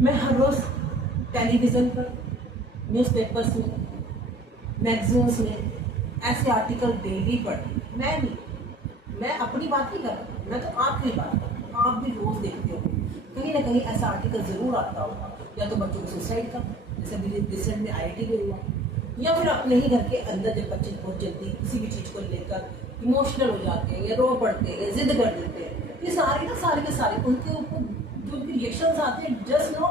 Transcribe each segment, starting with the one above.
मैं हर रोज़ टेलीविज़न पर, न्यूज़पेपर्स में, मैगजीन्स में ऐसे आर्टिकल डेली पढ़ती हूँ। मैं नहीं, मैं अपनी बात नहीं कर रहा, मैं तो आपकी बात कर रही हूँ। आप भी रोज़ देखते हो, कहीं ना कहीं ऐसा आर्टिकल ज़रूर आता होगा, या तो बच्चों को सुसाइड का, जैसे अभी रिसेंट में IIT में हुआ, या फिर अपने ही घर के अंदर जब बच्चे बहुत जल्दी किसी भी चीज़ को लेकर इमोशनल हो जाते हैं या रो पड़ते हैं, जिद कर देते हैं, ये सारे ना सारे के सारे उनके ऊपर जो उनके रिएक्शंस आते हैं, जस्ट नो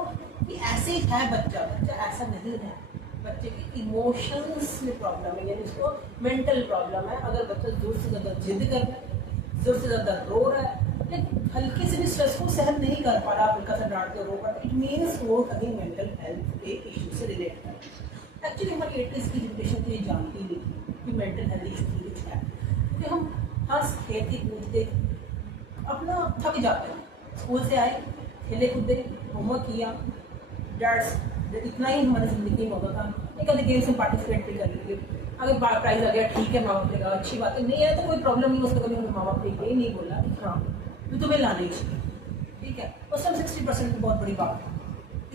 कि ऐसे ही है बच्चा, बच्चा ऐसा नहीं है, बच्चे के इमोशंस में प्रॉब्लम है, यानी उसको मेंटल प्रॉब्लम है। अगर बच्चा जोर से ज़्यादा जिद कर रहा है, जोर से ज़्यादा रो रहा है, या हल्के से भी स्ट्रेस को सहन नहीं कर पा रहा, हल्का सा डांट के रो पा रहा, इट मीन्स वो कहीं मेंटल हेल्थ के इशू से रिलेट है। एक्चुअली हमारी 80s की जनरेशन तो ये जानती नहीं थी कि मेंटल हेल्थ इशू कुछ है, क्योंकि हम हंस खेलते कूदते अपना थक जाते हैं, स्कूल से आए, खेले कूदे, होमवर्क किया, डैट्स इतना ही हमारी जिंदगी में होता था। एक आधे गेम्स में पार्टिसिपेट भी कर लीजिए, अगर प्राइज आ गया ठीक है, माँ बाप ने कहा अच्छी बात है, नहीं है तो कोई प्रॉब्लम नहीं, उसमें कभी हमें माँ बाप ने ये नहीं बोला कि हाँ तो तुम्हें लाना ही चाहिए, ठीक है। उस टाइम 60% की बहुत बड़ी बात है,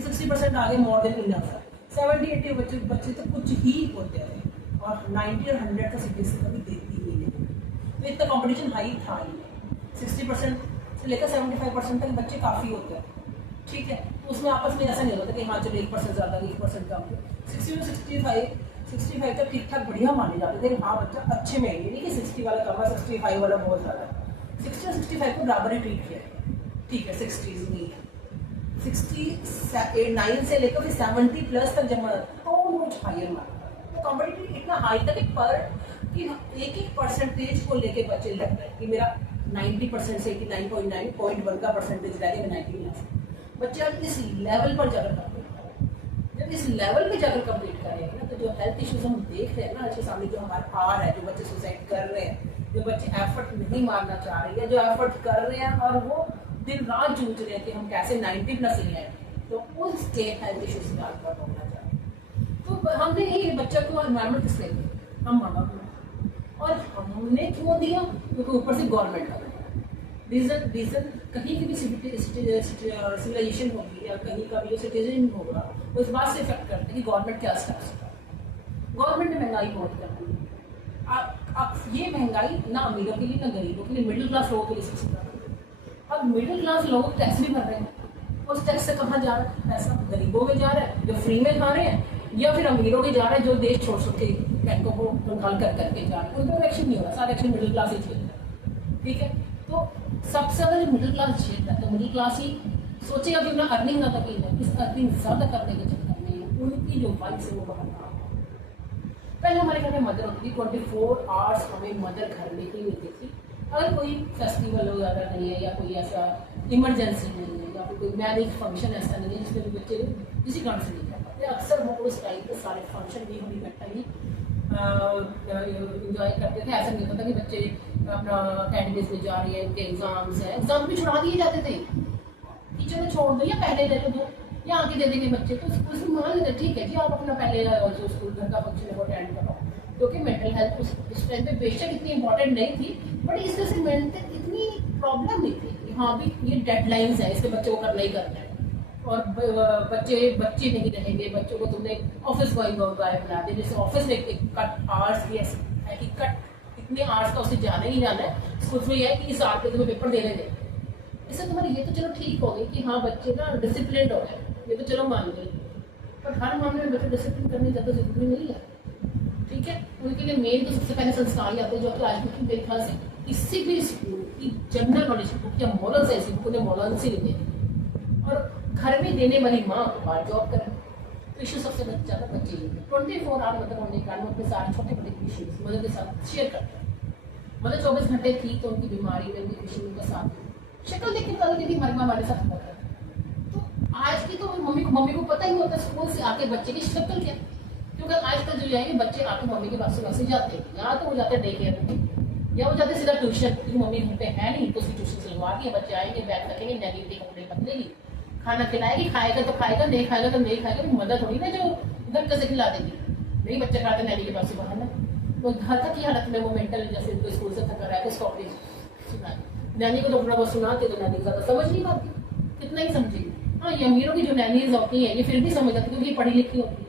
60% आगे मोर देन इनफ है। 70-80 बच्चे तो कुछ ही होते हैं, और 90 और 100 का सीबीएसई कभी देती ही नहीं, तो इतना कॉम्पिटिशन हाई था ही। 60% से लेकर 75% तक बच्चे काफ़ी होते हैं, ठीक है। तो उसमें आपस में ऐसा नहीं होता कि हाँ चलो 1% ज़्यादा 1% कम। 60 to 65 तक ठीक ठाक बढ़िया माने जाते थे, हाँ बच्चा अच्छे में, ये नहीं कि 60 वाला कम है 65 वाला बहुत ज़्यादा है। 60 और 65 को बराबर ही ट्रीट किया, ठीक है। 60s नहीं है, 69 से लेकर 70 प्लस तक जमा तो मुझे हायर माना, तो कॉम्पिटिटिव इतना हाई तक कि एक परसेंटेज को लेके बच्चे लगता है कि मेरा 90% से 89.9 का परसेंटेज रह गया, 90 बच्चे अब इस लेवल पर जाकर कंप्लीट करें। जब इस लेवल पे जाकर कंप्लीट करेंगे ना, तो जो हेल्थ इश्यूज हम देख रहे हैं ना, अच्छे सामने जो हमारे आ रहा है, जो बच्चे सुसाइड कर रहे हैं, जो बच्चे एफर्ट नहीं मारना चाह रहे हैं, जो एफर्ट कर रहे हैं और वो दिन रात जूझ रहे हैं कि हम कैसे 90 प्लस ले आए, तो उसके हेल्थ इश्यूज का बात होना चाहिए। तो हमने ये बच्चा को एनवायरमेंट किसने दिया? हम माँ बाप ने। और हमने क्यों दिया? क्योंकि ऊपर से गवर्नमेंट का रीजन कहीं की भी सिविलाइजेशन होगी या कहीं का भी जो सिटीजन होगा, उस बात से इफेक्ट करते हैं कि गवर्नमेंट क्या स्टेप्स है। गवर्नमेंट ने महंगाई बहुत कर दी, अब ये महंगाई ना अमीरों के लिए ना गरीबों के लिए, मिडिल क्लास लोगों के लिए सबसे ज़्यादा। अब मिडिल क्लास लोग टैक्स भी भर रहे हैं, उस टैक्स से कहाँ जा रहा है पैसा? गरीबों में जा रहा है जो फ्री में खा रहे हैं, या फिर अमीरों में जा रहा है जो देश छोड़ छोड़ के बैंकों को कंगाल कर करके जा रहे हैं। उनका एक्शन नहीं हो रहा, सारा एक्शन मिडिल क्लास ही झेल रहा है, ठीक है। तो सबसे ज़्यादा जो मिडिल क्लास झेल रहा है, तो मिडिल क्लास ही सोचेगा कि अपना अर्निंग ज़्यादा की है, इस अर्निंग ज़्यादा करने के चक्कर में उनकी जो वाइफ है वो बाहर ना। पहले हमारे घर में मदर होती थी, 24 आवर्स हमें मदर घर में ही मिलती थी। अगर कोई फेस्टिवल वगैरह नहीं है, या कोई ऐसा इमरजेंसी नहीं है, या फिर कोई मैरिज फंक्शन ऐसा नहीं है जिसमें भी बच्चे किसी कारण से नहीं कर पाते, अक्सर वो उस टाइम पे सारे फंक्शन भी हम इकट्ठा ही इंजॉय करते थे। ऐसा नहीं होता था कि बच्चे अपना अकेडमीज में जा रही है, उनके एग्जाम्स हैं, एग्जाम भी छुड़ा दिए जाते थे, टीचर ने छोड़ दो या पहले ले लो या आगे दे देंगे बच्चे, तो स्कूल से मान लेते ठीक है जी आप अपना पहले जो स्कूल घर का फंक्शन है वो अटेंड करो, क्योंकि मेंटल हेल्थ उस टाइम पे बेशक इतनी इंपॉर्टेंट नहीं थी, बट इस तरह से मेंटल इतनी प्रॉब्लम नहीं थी कि हाँ भी ये डेडलाइंस है, इसके बच्चों को करना ही करना है, और बच्चे नहीं रहेंगे, बच्चों को तुमने ऑफिस गोइंग गाय बना दिया, जैसे ऑफिस में कट आवर्स भी ऐसे है कि कट इतने आवर्स का उसे जाना ही जाना है, उसमें यह है कि इस आवर्स पे तुम्हें पेपर देने दें। इससे तुम्हारी ये तो चलो ठीक हो गई कि हाँ बच्चे ना डिसिप्लिन हो गए, ये तो चलो मान गए, पर हर मामले में बच्चे डिसिप्लिन करने ज़्यादा जरूरी नहीं है, ठीक है। उनके लिए मेन तो सबसे पहले संस्कार ही आते हैं, जो कि आज की मेरे ख्याल से किसी भी स्कूल की जनरल नॉलेज बुक या मॉरल्स ऐसी बुक उन्हें मॉरल से नहीं देती, और घर में देने वाली माँ बाहर जॉब करें, तो इशू सबसे ज़्यादा बच्चे ही 24 आवर मतलब होने के कारण अपने सारे छोटे बड़े इशूज मदर के साथ शेयर करते हैं। मतलब 24 घंटे थी तो उनकी बीमारी में उनकी खुशी उनका साथ शक्ल देख के पता लगी हमारी माँ हमारे साथ होता है। तो आज की तो मम्मी को पता ही होता है स्कूल से आके बच्चे की शक्ल क्या, क्योंकि आज तक जो जाएंगे बच्चे आके मम्मी के पास से जाते हैं, या तो वो जाते हैं डे केयर में, या वो जाते सीधा ट्यूशन, क्योंकि मम्मी घर पे है नहीं तो उसकी ट्यूशन से लगवा दिया, बच्चे आएंगे बैग रखेंगे, नैनी के कपड़े बदलेगी, खाना खिलाएगी, खाएगा तो खाएगा, नहीं खाएगा तो नहीं खाएगा, मदद थोड़ी ना जो घर से खिला देगी, नहीं बच्चे खाते नैनी के पास से बाहर ना, तो घर तक की हालत में वो मेंटल जैसे उनको स्कूल से थका रहा है तो स्टॉपरेज सुना, नैनी को तो थोड़ा बहुत सुनाते तो नैनी ज़्यादा समझ नहीं पाती, कितना ही समझेगी। हाँ, ये अमीरों की जो नैनीज होती हैं ये फिर भी समझ जाती है क्योंकि ये पढ़ी लिखी होती है।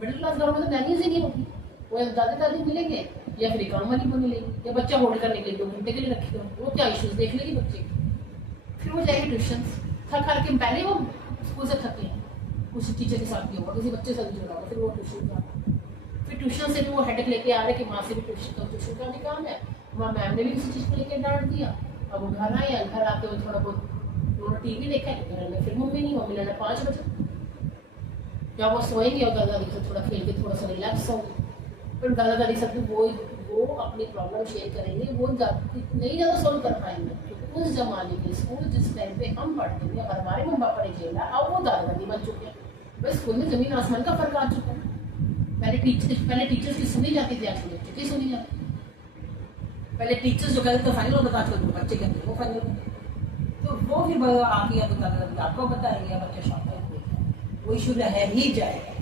मिडिल क्लास घरों में तो नैनीज ही नहीं होती। वो या दादा दादी मिलेंगे या फिर काम वाली को मिलेगी या बच्चा होल्ड करने के लिए 2 घंटे के लिए रखे हो, वो क्या इश्यूज देख लेगी बच्चे की। फिर वो जाएगी ट्यूशन, थक हार के पहले वो स्कूल से थके हैं, कुछ टीचर के साथ भी होगा, किसी बच्चे से भी जुड़ा होगा, फिर वो ट्यूशन का, फिर ट्यूशन से भी वो हेडेक लेके आ रहे कि वहाँ से भी ट्यूशन का भी काम है, वहाँ मैम ने भी किसी चीज़ को लेकर डांट दिया। अब वो घर आए, घर आते हुए थोड़ा बहुत उन्होंने टीवी देखा है, घर में फिर मम्मी लेना 5 बजे, या वो सोएंगे और दादा दादी से थोड़ा खेल के थोड़ा सा रिलैक्स होंगे। फिर दादा दादी से वो अपनी प्रॉब्लम शेयर करेंगे, वो नहीं ज़्यादा सॉल्व कर पाएंगे क्योंकि उस जमाने के स्कूल जिस टाइम पे हम पढ़ते थे और हमारे मम्मी पापा ने झेला, अब वो दादा दादी बन चुके हैं। बस स्कूल में ज़मीन आसमान का फर्क आ चुका है। पहले टीचर्स की सुनी जाती थी, आजकल बच्चों की सुनी जाती है। पहले टीचर्स जो कहते थे फाइनल होता था, आजकल बच्चे कहते हैं वो फाइनल, तो वो फिर आगे आपको बताएंगे बच्चे शॉक वो इशू रह ही जाएगा।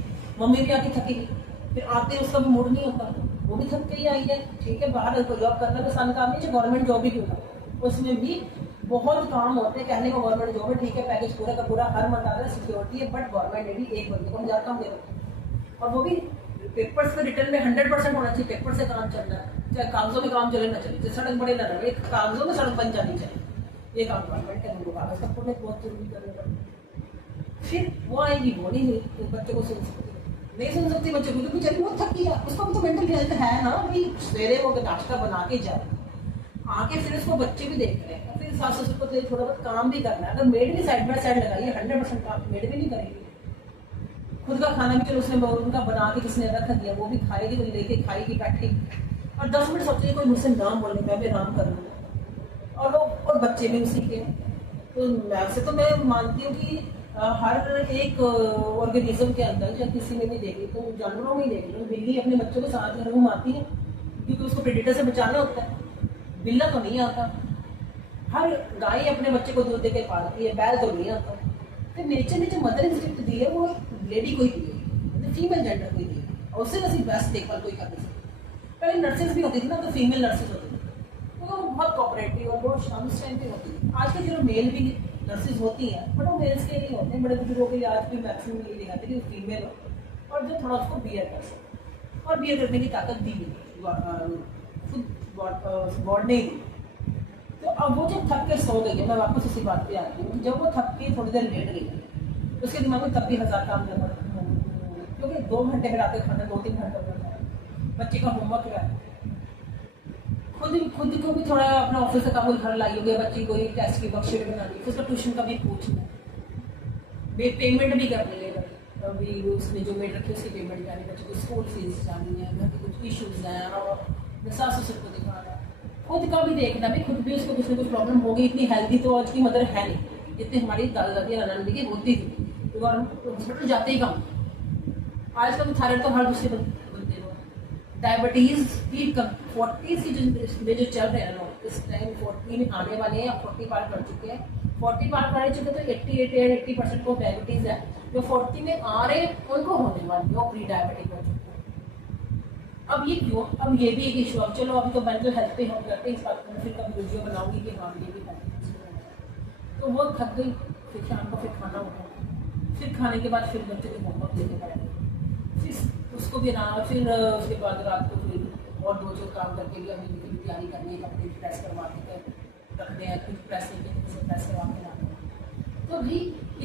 मम्मी भी आके थकेगी, फिर आते उसका भी मूड नहीं होता, वो भी थक के ही आई है, ठीक है बाहर कोई जॉब करना तो सन काम नहीं, चाहे गवर्नमेंट जॉब ही क्यों ना, उसमें भी बहुत काम होते हैं। कहने को गवर्नमेंट जॉब है, ठीक है पैकेज पूरा का पूरा हर मंथ आता है, सिक्योरिटी है, बट गवर्नमेंट ने भी एक बंदे को 1000 काम दे रखा और वो भी पेपर्स पे रिटर्न में 100% होना चाहिए। पेपर से काम चलना है, चाहे कागजों में काम चले ना चले, चाहे सड़क बड़े ना रहे, कागजों में सड़क बन जानी चाहिए, ये काम गवर्नमेंट है, उनको कागज का फोड़ने बहुत जरूरी करने पड़ता। फिर वो आएगी, वो नहीं तो बच्चे को सुन सकती नहीं सुन सकती बच्चे को, क्योंकि चलिए वो थक गया, उसको भी तो मेंटल हेल्थ है ना भाई। सवेरे वो नाश्ता बना के जाए, आके फिर उसको बच्चे भी देख रहे हैं, फिर सास ससुर को थोड़ा बहुत काम भी करना है। अगर मेड भी साइड बाय साइड लगाइए 100% काम मेड भी नहीं करेगी। खुद का खाना भी चलो उसने उनका बना के किसने रख दिया, वो भी खाएगी तो लेके खाएगी बैठेगी, और 10 मिनट सोचेगी कोई मुझसे नाम बोले, मैं भी आराम कर लूँगा, और वो और बच्चे भी उसी के। तो वैसे तो मैं मानती हूँ कि हर एक ऑर्गेनिज्म के अंदर, चाहे किसी में भी देख ली, तो जानवरों में ही देख लो, बिल्ली अपने बच्चों के साथ घर घुमाती है क्योंकि उसको प्रेडेटर से बचाना होता है, बिल्ला तो नहीं आता। हर गाय अपने बच्चे को दूध देकर पालती है, बैल तो नहीं आता। तो नेचर ने जो मदर इंस्टिंक्ट दी है वो लेडी को ही दी है, मतलब फीमेल जेंडर को ही दी है, और उससे वैसे बेस्ट देखभाल कोई कर नहीं सकती। पहले नर्सेज भी होती थी ना, तो फीमेल नर्सेज होती थी, तो वो बहुत कोऑपरेटिव और बहुत शांत भी होती थी। आज के जो मेल भी नर्सेज होती हैं, बट वो मेल्स के नहीं होते हैं, बड़े बुजुर्गों के लिए आज भी मैक्सिमम ये दिखाते हैं कि फीमेल हो और जो थोड़ा उसको बियर कर सके, और बियर करने की ताकत दी खुद गॉड ने दी। तो अब वो जब थक के सो गई है, मैं वापस उसी बात पे आती हूँ, जब वो थक के थोड़ी देर लेट गई उसके दिमाग में तब भी 1000 काम करना, क्योंकि 2 घंटे में रात खाना 2-3 घंटे में बच्चे का होमवर्क है, खुद को भी थोड़ा अपना ऑफिस से काम घर लाई होगी, बच्ची को टेस्ट की वर्कशीट बनानी, फिर उसका ट्यूशन का भी पूछना, पेमेंट भी करनी है, अभी उसने जो मेड रखी उसकी पेमेंट जानी, बच्चे को स्कूल फीस जानी है, घर के कुछ इशूज़ हैं, और सास ससुर को दिखाना, खुद का भी देखना भी, खुद भी उसको कुछ ना कुछ प्रॉब्लम होगी। इतनी हेल्दी तो आज की मदर है नहीं, जितनी हमारी दादा दादी नाना की होती थी, तो हॉस्पिटल जाते ही कम। आजकल तो थायराइड तो हर दूसरे बनते हो, डायबिटीज की 40 की जो चल रहे हैं लोग इस टाइम 40 में आने वाले हैं, 40 पार कर चुके हैं, 40 पार कर चुके तो 80% को डायबिटीज है, जो 40 में आ रहे हैं उनको होने वाली है प्री डायबिटिक हो चुके हैं। अब ये क्यों, अब ये भी एक इशू है। चलो अभी तो मेंटल हेल्थ पे हम करते हैं इस बात में, फिर कभी वीडियो बनाऊंगी कि हाँ ये भी है। तो वो थक गई, फिर शाम को फिर खाना होगा, फिर खाने के बाद फिर बच्चे को होमवर्क लेके पड़ेंगे, फिर उसको भी ना, फिर उसके बाद रात को फिर और 2-4 काम करके भी हमें की तैयारी करनी है, कपड़े प्रेस करवा के रखने हैं, कुछ प्रेस लेके प्रेस करवा के लाने हैं। तो भी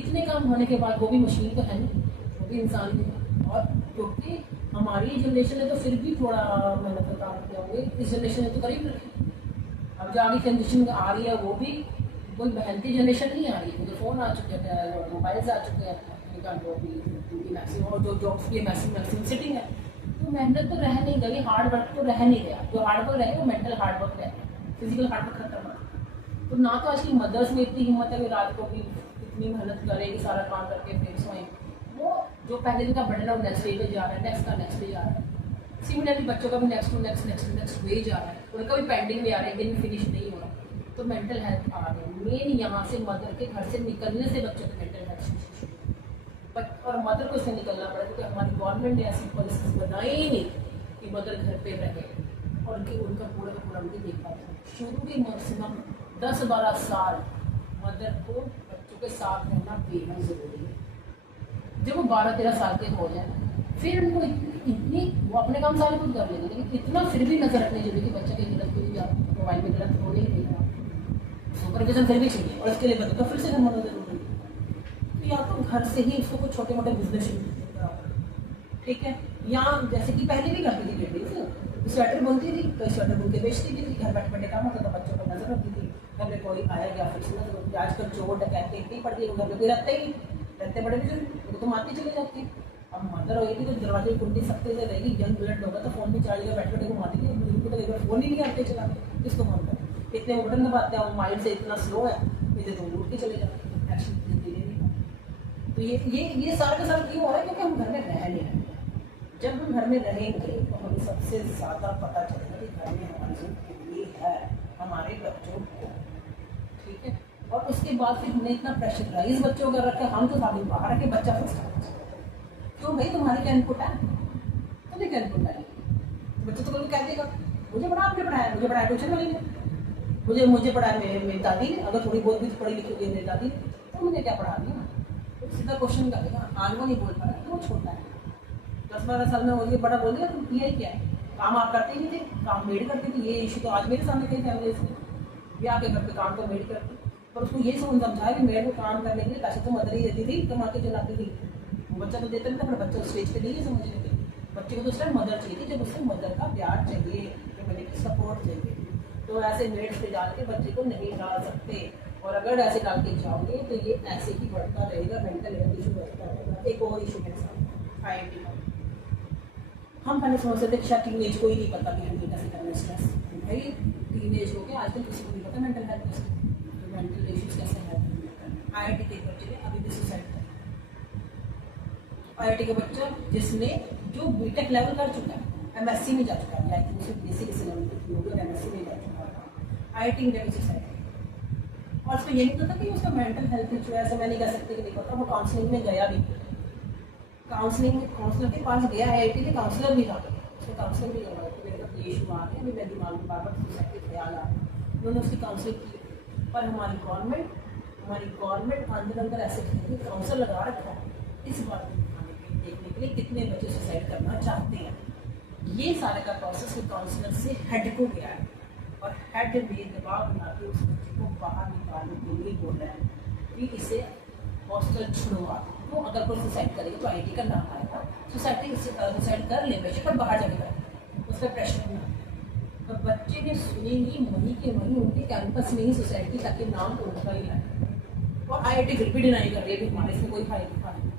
इतने काम होने के बाद वो भी मशीन तो है नहीं, वो भी इंसान ही है। और क्योंकि हमारी जनरेशन ने तो फिर भी थोड़ा मेहनत का काम किया होंगे, इस जनरेशन ने तो करीब रखी। अब जो आगे जनरेशन आ रही है वो भी कोई मेहनती जनरेशन नहीं आ रही है, मुझे फ़ोन आ चुके हैं, मोबाइल्स आ चुके हैं, मैक्सिमम और जो जॉब्स की मैक्सिमम सिटिंग है, तो मेहनत तो रह नहीं गई, हार्ड वर्क तो रह नहीं गया। जो हार्ड वर्क रहे वो मेंटल हार्ड वर्क रहे, फिजिकल हार्ड वर्क खत्म हो। तो ना तो आज की मदर्स में इतनी हिम्मत है कि रात को भी इतनी मेहनत करेगी, सारा काम करके फिर सोएं। वो जो पहले दिन का बर्डन है वो नेक्स्ट डे पे जा रहा है, नेक्स्ट का नेक्स्ट डे जा रहा है। सिमिलरली बच्चों का भी नेक्स्ट टू नेक्स्ट वे जा रहा है, उनका भी पेंडिंग में आ रहा है, दिन फिनिश नहीं हो रहा। तो मेंटल हेल्थ आ रही है मेन यहाँ से, मदर के घर से निकलने से बच्चों की मेंटल हेल्थ और मदर को इससे निकलना पड़ा, क्योंकि हमारी गवर्नमेंट ने ऐसी पॉलिसीज बनाई ही नहीं कि मदर घर पे रहे और उनका पूरा का पूरा उनकी देखभाल। शुरू के मैक्सिमम 10-12 साल मदर को बच्चों के साथ रहना बेहद ज़रूरी है। जब वो 12-13 साल के हो जाए फिर उनको इतनी वो अपने काम सारे खुद कर लेंगे, लेकिन इतना फिर भी नजर रखनी जरूरी कि बच्चा की गलत कोई या मोबाइल में गलत हो नहीं रही, सुपरविजन फिर भी चाहिए और इसके लिए बच्चों का फिर से करना जरूरी है। तो या तो घर से ही उसको कुछ छोटे मोटे बिजनेस शुरू करा, ठीक है, या जैसे कि पहले भी करती थी लेडीज, स्वेटर बुनती थी तो स्वेटर बुन के बेचती भी थी, घर बैठे बैठे काम होता था, बच्चों पर नजर रखती थी, घर में कोई आया गया फिर से नजर रखती। आजकल चोर डकैती इतनी पड़ती है, घर में कोई रखते ही रहते बड़े बुजुर्ग तो मारती चली जाती है। अब मदर होगी तो दरवाजे की कुंडी सख्ते से रहेगी, यंग ब्लड होगा तो फोन भी चार्ज बैठ बैठे को मारती थी, बुजुर्ग को तो एक बार फोन ही नहीं आते चलाते, किसको फोन कर इतने बटन दबाते हैं, माइंड से इतना स्लो है, इधर तो उठ के चले जाते हैं, एक्शन धीरे नहीं। तो ये सारा का सारा क्यों हो रहा है, क्योंकि हम घर में रह नहीं रहे। जब हम घर में रहेंगे तो हमें सबसे ज़्यादा पता चलेगा कि घर में हमारी जिंदगी है, हमारे बच्चों को, ठीक है। और उसके बाद फिर हमने इतना प्रेशराइज बच्चों का रखा, हम तो सामने बाहर रखे बच्चा फर्स्ट आ, क्यों भाई तुम्हारी क्या इनपुट है, तुम्हें क्या इनपुट है, बच्चा तो कभी कह देगा मुझे पढ़ा, आपने पढ़ाया, मुझे पढ़ाया ट्यूशन वाली ने, मुझे पढ़ाया मेरी दादी ने, अगर थोड़ी बहुत भी पढ़ी लिखी होगी मेरी दादी ने तो मुझे क्या पढ़ा दिया, तो सीधा क्वेश्चन करेगा। आज वो नहीं बोल पा रहा तो वो छोटा है, 10-12 साल में हो गया, बड़ा बोल दिया तुम किया ही क्या है, काम आप करते ही नहीं थे, काम मेड करती थी, ये इशू तो आज मेरे सामने कई फैमिली से ब्याह के घर पे काम तो मेड करती, पर उसको ये समझाया कि मेड को काम करने के लिए पैसे तो मदर ही देती थी, कमा के चलाती थी, वो बच्चा तो देता नहीं था, पर बच्चा स्टेज पे नहीं समझ लेते, बच्चे को तो सिर्फ मदर चाहिए थी, जब उससे मदर का प्यार चाहिए, जब मदर की सपोर्ट चाहिए, तो ऐसे मेड से डाल के बच्चे को नहीं डाल सकते। और अगर ऐसे डाल के जाओगे तो ये ऐसे ही बढ़ता रहेगा, मेंटल हेल्थ इशू बढ़ता रहेगा। एक और इशू मेरे साथ IIT का, हम पहले समझते थे कि टीनेज को ही नहीं पता कि हम कैसे करना स्ट्रेस, भाई टीनेज हो गया, आजकल किसी को नहीं पता मेंटल हेल्थ कैसे, मेंटल इश्यूज कैसे है। IIT के बच्चे ने अभी भी सुसाइड कर, IIT का बच्चा जिसने जो बीटेक लेवल कर चुका है, MSc में जा चुका है, या बेसिक लेवल पे MSc में जा चुका है, IIT में जाकर सुसाइड, और उसको ये नहीं पता कि उसका मेंटल हेल्थ इशू है, ऐसे मैं नहीं कह सकती कि नहीं पता, वो काउंसलिंग में गया भी, काउंसलर के पास गया, IIT के काउंसलर भी था, उसको काउंसलर भी करवाया कि मेरे पास ये इशू आ गया, मेरे दिमाग में बार बार सुसाइड के ख्याल आ रहे, उन्होंने उसकी काउंसलिंग की। पर हमारी गवर्नमेंट अंदर अंदर ऐसे काउंसलर लगा रखा है इस बात को देखने के लिए कितने बच्चे सुसाइड करना चाहते हैं। ये सारे का प्रोसेस काउंसलर से हेड को गया है, और हेड ने दबाव बना के उस बच्चे को बाहर निकालने के लिए बोल रहा है कि इसे हॉस्टल छुड़वा, तो अगर कोई सुसाइड करेगा तो IIT का नाम आएगा, सुसाइड कर ले बेशक पर बाहर जाके कर, उस पर प्रेशर नहीं। तो बच्चे ने सुनेंगी वहीं के वहीं उनके कैंपस में ही सुसाइड की, ताकि नाम उनका ही आए, और IIT फिर भी डिनाई कर रही है कि हमारे इसमें कोई फायदा नहीं,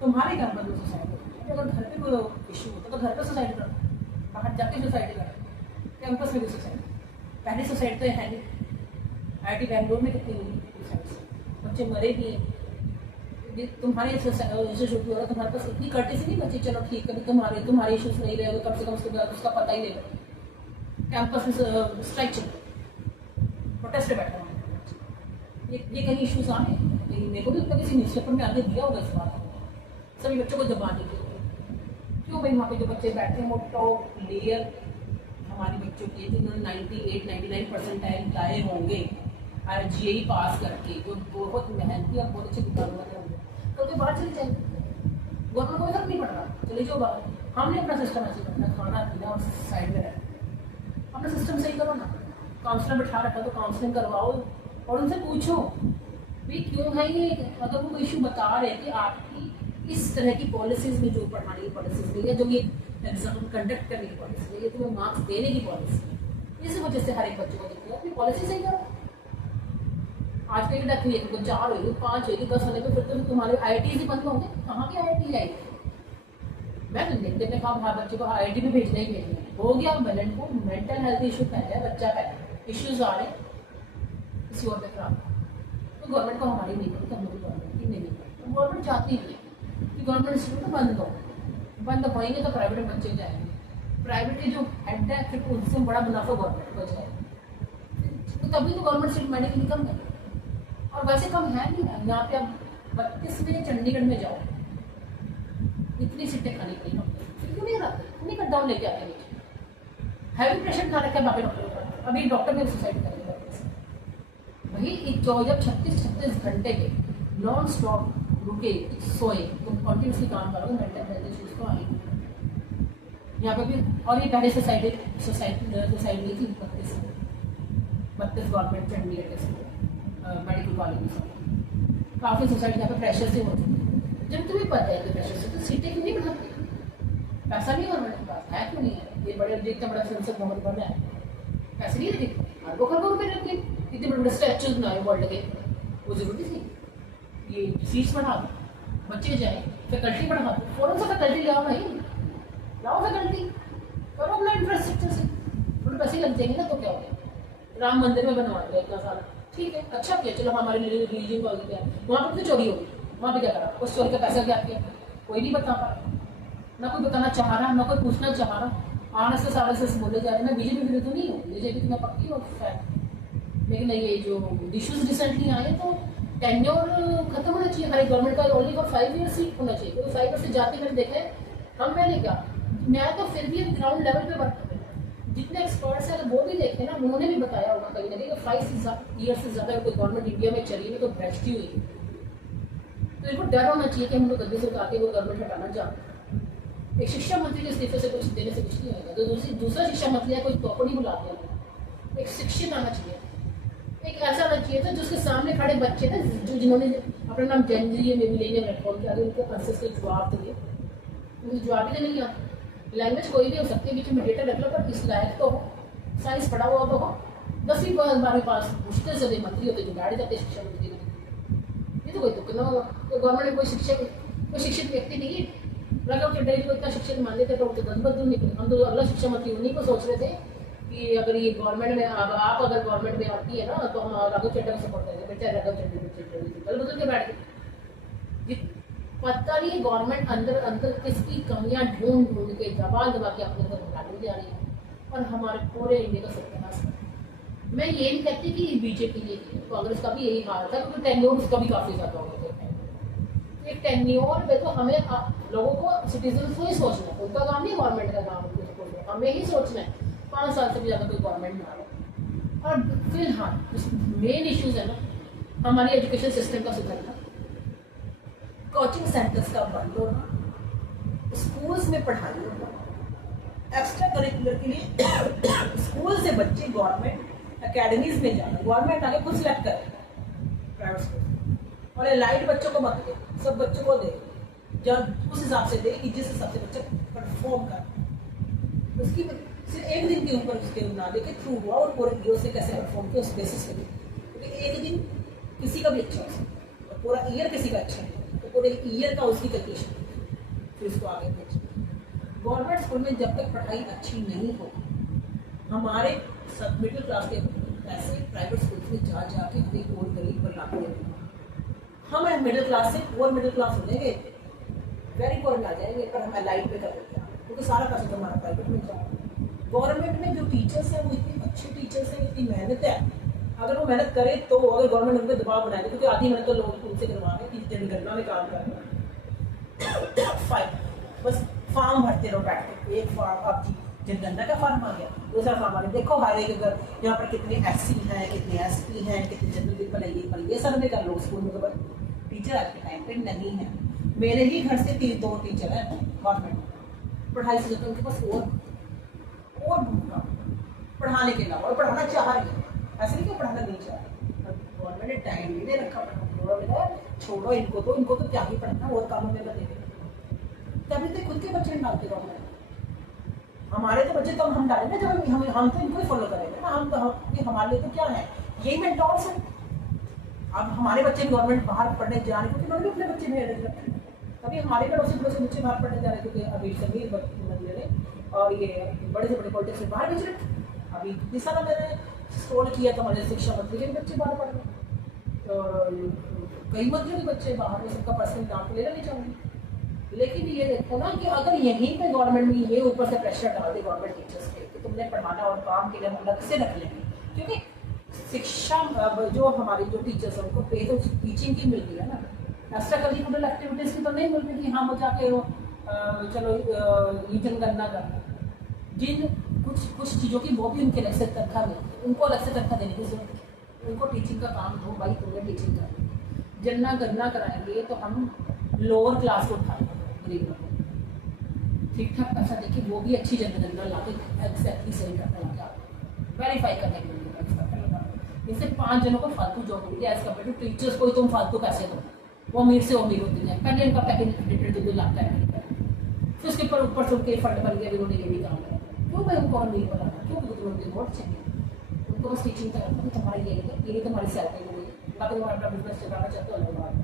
तुम्हारे कैंपस में सुसाइड होता है, अगर घर पे कोई इशू होता तो घर पे सुसाइड करो, बाहर जाके सुसाइड करो, कैंपस में भी सुसाइड, पहले सुसाइड तो है नहीं, IIT बैंगलोर में कितनी हुई, बच्चे मरे भी हैं, तुम्हारे इंस्टीट्यूट में हो रहा तुम्हारे पास इतनी कर्टेसी नहीं बची, चलो ठीक है तुम्हारे इश्यूज नहीं रहे, कम से कम उसके बाद उसका पता ही नहीं रहा, कैंपस में स्ट्राइक चल प्रोटेस्ट पे बैठा हुआ, ये कहीं इश्यूज आ रहे हैं, लेकिन मेरे को भी लगता है किसी न्यूज़पेपर में आगे दिया होगा इस बात को, सभी बच्चों को दबाने के लिए, क्यों भाई वहाँ पे जो बच्चे बैठे हैं वो टॉप लेयर हमारे बच्चों के, जिन्होंने 98-99% लाए होंगे GAE पास करके, जो बहुत मेहनती और बहुत अच्छे किताबों वाले होंगे, तो वे बाहर चले जाएंगे, गवर्नमेंट को फर्क नहीं पड़ रहा, चले जाओ बाहर, हमने अपना सिस्टम ऐसे करना, खाना पीना और साइड में रहना, अपना सिस्टम सही करो ना, काउंसलर बैठा रखा तो काउंसलिंग करवाओ, और उनसे पूछो भाई क्यों है ये, अगर वो इशू बता रहे कि आपकी इस तरह की पॉलिसीज में, जो पढ़ाने की पॉलिसीज में, या जो ये एग्जाम कंडक्ट करने की पॉलिसी है, ये तुम्हें मार्क्स देने की पॉलिसी, इस वजह से हर एक बच्चे को दिक्कत है, अपनी पॉलिसी सही करो। आज कहीं डेथ हुई है, 4 हुई, 5 हुई, 10 होने पर फिर तो तुम्हारे IIT ही बंद होंगे, कहाँ की IIT आई, मैं तो देखते अपने कहा हर बच्चे को IIT में भेजना ही भेजना है, हो गया बलन को, मेंटल हेल्थ इशू पहले है, बच्चा पहले, इश्यूज आ रहे किसी और पे खराब, तो गवर्नमेंट को हमारी नहीं पड़ती, हम लोग गवर्नमेंट की नहीं पड़ती, गवर्नमेंट चाहती नहीं है कि गवर्नमेंट इंस्टीट्यूट बंद होएंगे तो प्राइवेट में बच्चे जाएंगे, प्राइवेट के जो हेड है फिर उनसे बड़ा मुनाफा गवर्नमेंट को जाएगा, तो तभी तो गवर्नमेंट सीट मेडिकल इनकम है, और वैसे कम है नहीं है, यहाँ पे आप 32 में चंडीगढ़ में जाओ, इतनी सीटें खाली पड़ी, फिर क्यों नहीं रहते, नहीं कट डाउन लेके आते नीचे, हैवी प्रेशर खा रखा है बाकी डॉक्टर, अभी डॉक्टर ने सुसाइड कर लिया, भाई जब 36 घंटे के नॉन स्टॉप रुके सोए तो कॉन्टिन्यूसली काम करोगे, मेंटल हेल्थ इश्यूज तो आएंगे यहाँ पे भी। और ये पहले सोसाइटी नहीं थी 32 गवर्नमेंट मेडिकल कॉलेज, काफ़ी सोसाइटी यहाँ पे प्रेशर से होती है। जब तुम्हें पता है कि प्रेशर से तो सीटें क्यों नहीं बढ़ाती, पैसा नहीं गवर्नमेंट के पास है, क्यों नहीं है? ये बड़े जितना बड़ा संसद भवन बना है, पैसे नहीं देते, अरबों रुपये रखते, इतने बड़े बड़े स्टैचूज बनाए वर्ल्ड के, वो जरूरी थी? ये फीस बढ़ा दो, बच्चे जाए, फैकल्टी बढ़ा दो, फौरन से फैकल्टी लाओ भाई, लाओ फैकल्टी, करो अपना इंफ्रास्ट्रक्चर से, थोड़े पैसे लग जाएंगे ना तो क्या हो गया? राम मंदिर में बनवा दिया इतना सारा, ठीक है, अच्छा किया, चलो हमारे रिलीजन को आगे क्या है, वहाँ पर तो चोरी होगी, वहाँ पर क्या करा, उस चोरी का पैसा क्या किया, कोई नहीं बता पा रहा, ना कोई बताना चाह रहा, ना कोई पूछना चाह रहा। RSS RSS बोले जा रहे हैं, मैं बीजेपी विरुद्ध नहीं हूँ, बीजेपी तो मैं पक्की हूँ फैन, लेकिन ये जो इशूज रिसेंटली आए तो टेन्योर खत्म होना चाहिए हर गवर्नमेंट का, ओनली फॉर 5 ईयर्स ही होना चाहिए, क्योंकि 5 ईयर्स से जाते मैंने देखा है, हम मैंने क्या, मैं तो फिर भी ग्राउंड लेवल पे वर्क करता हूँ, जितने एक्सपर्ट्स हैं वो भी देखे ना, उन्होंने भी बताया होगा कहीं ना कहीं 5 ईयर्स से ज़्यादा कोई गवर्नमेंट इंडिया में चली हुई तो भ्रष्ट ही हुई, तो इनको डर होना चाहिए कि हम लोग गद्दी से उठा के वो गवर्नमेंट हटाना चाहते हैं। एक शिक्षा मंत्री के इस्तीफे से कुछ देने से कुछ नहीं होगा, तो दूसरा शिक्षा मंत्री है कोई तो नहीं बुला दिया, एक शिक्षित आना चाहिए, एक ऐसा आना चाहिए था जिसके सामने खड़े बच्चे थे जो जिन्होंने अपना नाम जेंडरी में मिलेनियम प्लेटफॉर्म किया, उनके आंसर्स के जवाब दिए, मुझे जवाब ही तो नहीं आता। लैंग्वेज कोई भी हो सकती है, बीच में डेटा रख लो, पर इस लायक तो हो, साइंस पढ़ा हुआ तो हो, 10वीं 12वीं पास मुश्किल से मंत्री होते जो गाड़ी जाते शिक्षा मंत्री, ये तो कोई तुक्का ना होगा, तो गवर्नमेंट में कोई शिक्षित व्यक्ति नहीं है, राघव चड्ढा को इतना शिक्षित मान लेते तो 10 दूर निकले, हम तो अगला शिक्षा मंत्री उन्हीं को सोच रहे थे कि अगर ये गवर्नमेंट में आप अगर गवर्नमेंट में आती है ना तो हम राघव चड्ढा को सपोर्ट करेंगे, बेटा राघव चड्ढा कल बदल के बैठ गए, पता नहीं गवर्नमेंट अंदर किसकी कमियां ढूंढ के दबा के अपने को निकालने जा रही है और हमारे पूरे इंडिया का सत्यानाश कर। मैं ये नहीं कहती कि बीजेपी ने कांग्रेस का भी यही हाल था, क्योंकि टेन्योर उसका भी काफी ज्यादा हो गया, एक टेन्योर पे तो हमें लोगों को सिटीजन को ही सोचना है, उनका काम नहीं गवर्नमेंट का काम, हमें ही सोचना है 5 साल से भी ज़्यादा कोई गवर्नमेंट ना हो। और फिलहाल मेन इश्यूज है ना हमारी एजुकेशन सिस्टम का सुधरना, कोचिंग सेंटर्स का बंद होना, स्कूल्स में पढ़ाई होना, एक्स्ट्रा करिकुलर के लिए स्कूल से बच्चे गवर्नमेंट एकेडमीज में जाना, गवर्नमेंट आगे खुद सिलेक्ट करे प्राइवेट स्कूल, और एलाइड बच्चों को मत दे, सब बच्चों को दे जब उस हिसाब से दे कि जिस हिसाब से बच्चा परफॉर्म कर, उसकी सिर्फ एक दिन के ऊपर उसके ना दे के थ्रू हुआ और पूरे ईयर से कैसे परफॉर्म किया उस बेसिस पे, क्योंकि एक दिन किसी का भी अच्छा हो सकता है, पूरा ईयर किसी का अच्छा है तो पूरे ईयर का उसकी कैलकुलेशन फिर उसको आगे भेज। गवर्नमेंट स्कूल में जब तक पढ़ाई अच्छी नहीं हो, हमारे मिडिल क्लास के पैसे प्राइवेट स्कूल में जा जाके हमें और गरीब बनाते हैं, हम मिडिल क्लास से पुअर मिडिल क्लास हो जाएंगे, वेरी पुअर में आ जाएंगे, पर हम लाइफ में कर देते हैं क्योंकि सारा पैसा तो हमारा प्राइवेट में जा रहा है। गवर्नमेंट में जो टीचर्स हैं वो इतने अच्छे टीचर्स हैं, इतनी मेहनत है, अगर वो मेहनत करे तो अगर गवर्नमेंट उन पर दबाव बनाए, क्योंकि आधी मेहनत तो लोग उनसे करवा रहे हैं, जनगणना में काम कर रहे हैं, फाइन बस फॉर्म भरते रहो बैठ के, एक फॉर्म आपकी जनगणना का फॉर्म आ गया, दूसरा फॉर्म आ गया, देखो हर एक अगर यहाँ पर कितने SC हैं, कितने ST हैं, कितने जनरल पीपल है, ये सर्वे कर लो स्कूल में, टीचर आज के टाइम पे नहीं है। मेरे ही घर से 2 टीचर हैं गवर्नमेंट, पढ़ाई से तो उनके पास और ढूंढना पढ़ाने के अलावा, और पढ़ाना चाह रही है, ऐसे नहीं कि पढ़ाना नहीं चाह रही, गवर्नमेंट ने टाइम नहीं दे रखा पढ़ाना, छोड़ो इनको तो क्या ही पढ़ना, और कामों में बतेंगे, तभी तो खुद के बच्चे डालते गवर्नमेंट, हमारे तो बच्चे तो हम डालेंगे जब हम तो इनको ही फॉलो करेंगे ना, हम तो हमारे लिए तो क्या है, यही मेंटोर्स है। अब हमारे बच्चे गवर्नमेंट बाहर पढ़ने जा रहे क्योंकि उन्होंने भी अपने बच्चे भेज रखे, अभी हमारे पड़ोसी बच्चे बाहर पढ़ने जा रहे क्योंकि अभी समीर ने और ये बड़े से बड़े कॉलेज से बाहर भेज रहे, अभी कितनी सारा मैंने स्टोर किया था, हमारे शिक्षा मंत्री के भी बच्चे बाहर पढ़ रहे, और कई मंत्रियों के बच्चे बाहर में, सबका पर्सनल नाम लेना नहीं चाहूँगी, लेकिन ये देखो ना कि अगर यहीं पे गवर्नमेंट में ये ऊपर से प्रेशर डाल दे गवर्नमेंट टीचर्स पे कि तुमने पढ़ाना और काम के लिए हम अलग से रख लेंगे, क्योंकि शिक्षा जो हमारी जो टीचर्स हैं उनको पे तो टीचिंग की मिलती है ना, एक्स्ट्रा करिकुलर एक्टिविटीज़ की तो नहीं मिलती कि हाँ वो जाके चलो ये जनगणना कर, जिन कुछ चीज़ों की वो भी उनके अलग से तनख्वाह मिलती है, उनको अलग से तनख्वाह देने की जरूरत है, उनको टीचिंग का काम दो, भाई तुम्हें टीचिंग करनी, जन्ना गन्ना कराएंगे तो हम लोअर क्लास को उठाएंगे, गरीबों को ठीक ठाक पैसा देके वो भी अच्छी जनगणना ला के एग्जैक्टली सही करना लगा वेरीफाई करने के लिए। इससे 5 जनों को फालतू जॉब मिलती है एज कम्पेयर टू टीचर्स को ही तुम फालतू पैसे दो, वो अमीर से अमीर होती है, पहले इनका पैकेज 2 लाख का है, फिर उसके ऊपर से उनके फंड बन गया, उन्होंने ये भी काम किया, क्यों भाई उनको अमीर बनाना, क्यों उनके वोट चाहिए, उनको बस टीचिंग का करना, तुम्हारी ये तुम्हारी सैलरी हो गई, बाकी तुम अपना बिजनेस चलाना चाहते हो अलग बात है,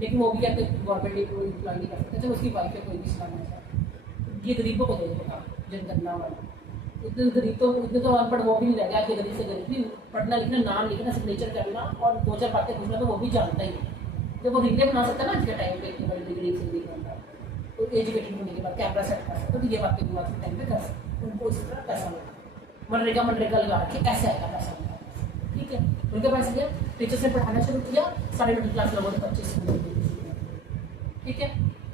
लेकिन वो भी कहते गवर्नमेंट इम्प्लॉय नहीं कर सकते, जब उसकी वाइफ है कोई भी चलाना चाहता, ये गरीबों को दे देगा जनगणना वाला, इतने गरीब तो इतने तो अनपढ़ वो भी नहीं रह गया कि गरीब से गरीब भी पढ़ना लिखना, नाम लिखना, सिग्नेचर करना और 2-4 बातें पूछना तो वो भी जानता ही है, जब वो रीले बना सकता है ना आज के टाइम पे, इतनी बड़ी डिग्री से डिग्री बनता है तो एजुकेटेड होने के बाद कैमरा सेट कर सकते, तो ये बातें भी आज के टाइम पे कर सकते, उनको इस तरह पैसा मिलेगा, मनरेगा लगा के ऐसे आएगा पैसा, ठीक है, उनके पास दिया, टीचर्स ने पढ़ाना शुरू किया, सारे मिडिल क्लास लोगों ने 25 ठीक है,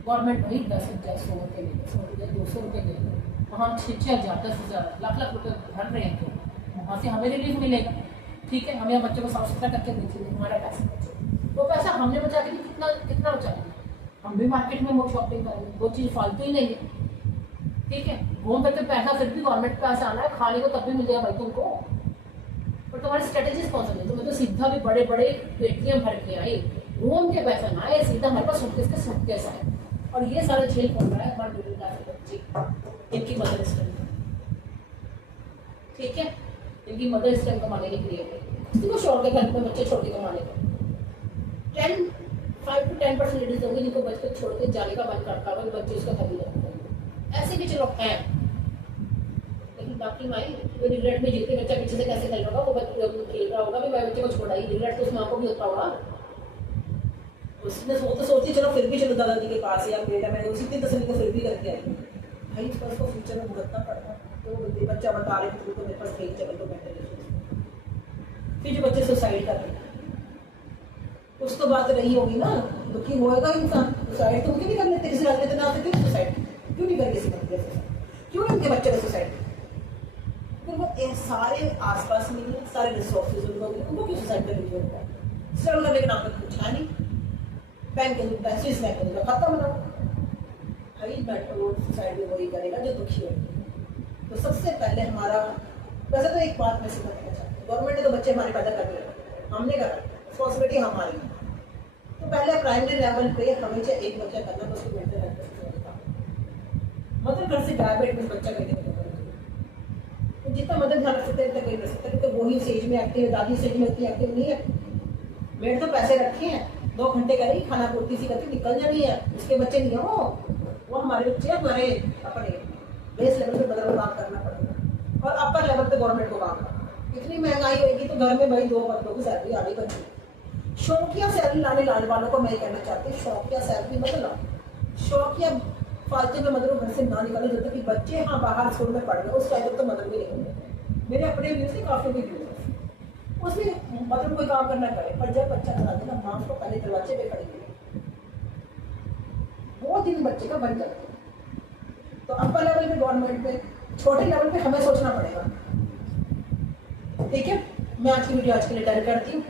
गवर्नमेंट वही 10 रुपये 100 रुपये ले, 100 रुपये 200 रुपये ले, वहाँ 6,000 10,000 लाख रुपये भर रहे हैं, तो वहाँ से हमें रिलीफ मिलेगा, ठीक है, हमें बच्चों को साफ सुथरा करके दीजिए, हमारा पैसा बचे, वो पैसा हमने बचा के कितना कितना बचा लेंगे, हम भी मार्केट में वो शॉपिंग करेंगे, वो चीज़ फालतू ही नहीं है, ठीक है, घूम करके पैसा फिर भी गवर्नमेंट का पैसा आना है, खाने को तब भी मिल जाएगा भाई तुमको, पर तुम्हारी स्ट्रेटेजीज कौन सा नहीं, तुम्हें तो सीधा भी बड़े बड़े पेटियां भर के आए, घूम के पैसा ना आए, सीधा हमारे पास सूटकेस के सूटकेस आए, और ये सारा झेल पड़ रहा है हमारे मिडिल क्लास के बच्चे, इनकी मदर स्टैंड, ठीक है, इनकी मदर स्टैंड कमाने के लिए किसी को शौक है घर में बच्चे छोड़ के कमाने का, 5 to 10% लेडीज होंगी जिनको बच्चे छोड़ के जाने का मन करता होगा, बच्चे उसका खरीद रखते हैं, ऐसे भी चलो हैं, लेकिन बाकी माई वो रिग्रेट में जीते, बच्चा पीछे से कैसे खेल रहा होगा, वो खेल रहा होगा भी मैं बच्चे को छोड़ा ही, रिग्रेट तो उस माँ को भी होता होगा, उसने तो सोचती चलो फिर भी चलो दादाजी के पास या बेटा, मैंने उसी की तसली को फिर भी करके आई भाई, इस पर उसको फ्यूचर में भुगतना पड़ता है, तो बच्चा बता रहे थे तो मेरे पास ठीक चलो तो बेटर, फिर जो बच्चे सुसाइड कर रहे हैं कुछ तो बात रही होगी ना, दुखी होएगा इंसान, सुसाइड तो क्यों नहीं कर लेते, किसी राजनीति ना क्यों सुसाइड क्यों नहीं कर किसी बच्चे सुसाइड, क्यों उनके बच्चे को सुसाइड, फिर वो सारे आसपास नहीं है, सारे रिसोर्सेज उनको क्यों सुसाइड करने की जरूरत है, स्ट्रगल करने के नाम पर कुछ है नहीं, बैंक के पैसे खत्म ना भाई, मेट्रो सुसाइड में वही करेगा जो दुखी होगा, तो सबसे पहले हमारा, वैसे तो एक बात मैं समझना चाहती हूँ, गवर्नमेंट ने तो बच्चे हमारे पैदा कर दिए, हमने करा, रिस्पॉन्सिबिलिटी हमारी, तो पहले प्राइमरी लेवल पे हमें चाहे एक बच्चा करना, तो उसको मेंटल हेल्थ, मतलब घर से डायबिट में बच्चा करके तो जितना मदद ध्यान रख सकते हैं कोई कर सकता है, क्योंकि वही स्टेज में एक्टिव है, दादी स्टेज में इतनी एक्टिव नहीं है, मेड तो पैसे रखे हैं 2 घंटे करेगी, खाना पूर्ति सी करके निकल जानी है, उसके बच्चे नहीं हो, वो हमारे बच्चे हमारे अपने बेस लेवल पे बदल काम करना पड़ेगा, और अपर लेवल पे गवर्नमेंट को काम करना, इतनी महंगाई होगी तो घर में भाई 2 बंदों की सैलरी आनी बची, शौकिया सैलरी लाने वालों को मैं ये कहना चाहती हूँ, शौकिया सैलरी मत लाओ, शौकिया फालतू में मदद घर से ना निकाले, जब तक कि बच्चे हाँ बाहर स्कूल में पढ़ रहे उस टाइम तक तो मदद भी निकल जाते, मेरे अपने व्यूज से काफी भी व्यूज है, उसमें मतलब कोई काम करना करे, पर जब बच्चा करा देना माँ को पहले दरवाजे पे खड़ी करेगी, वो दिन बच्चे का बन जाता है, तो अपर लेवल पे गवर्नमेंट पे, छोटे लेवल पे हमें सोचना पड़ेगा, ठीक है, मैं आज की वीडियो आज के लिए डन करती हूँ।